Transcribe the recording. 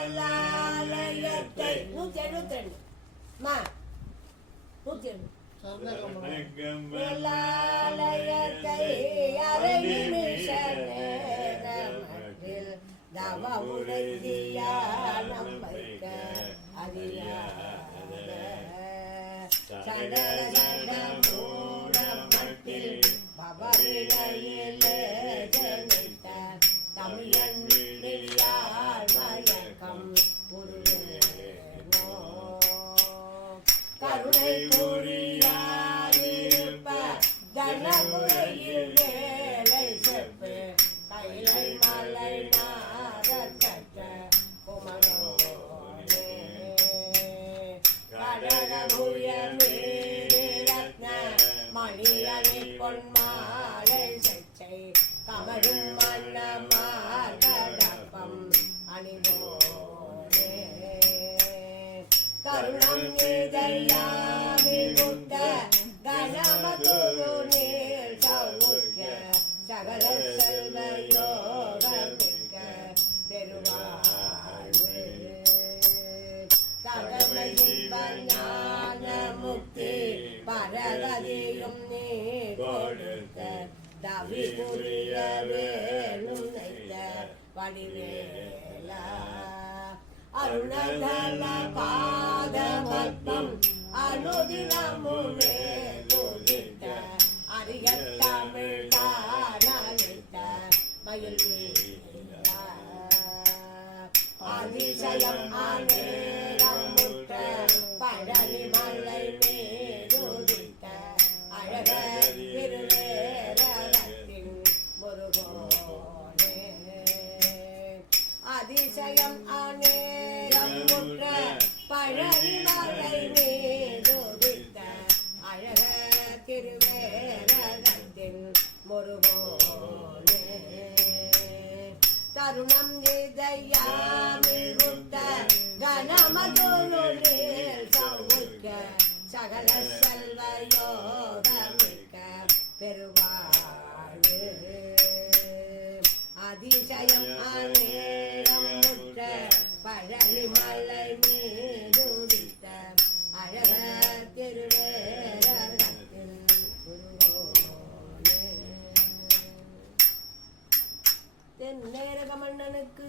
கமலாலயத்தை நூத்தி எழுபத்தி ரெண்டு. மா நூத்தி எழுபது கமலாலயத்தை அரை நிமிஷ நேரமட்டில் தவமுனை தியானம் வைக்க அறியாத கருணை புரியாதிருப்ப கனமுறையில் வேலை செப்பு கைலை மலை நாரத்தக்க குமரோனே கடகமுய ரத்ன மணியணி பொன்மா கருணம் இதயாவிமுத்த கணமதுரு நீர் சௌமுக்க சகல செல்வ யோகமிக்க பெருமாள். கடமையில் ஞான முக்தி பரகதியும் நீ கொடுத்த தவி புரிய வேணும் வடிவேலா. அருணதல பாதமத்தம் அனுதினமுமே துதித்த அரிய தமிழ் தானித்த மயில் அதிசயம் அநேரம் முற்ற பழனி மலை அழக முருகோனே. அதிசயம் கருணம் இதயாமிகுத்த கனமதுருளில் சவுக்க சகல செல்வ யோகமிக்க பெருவாழ் அதிசயம் く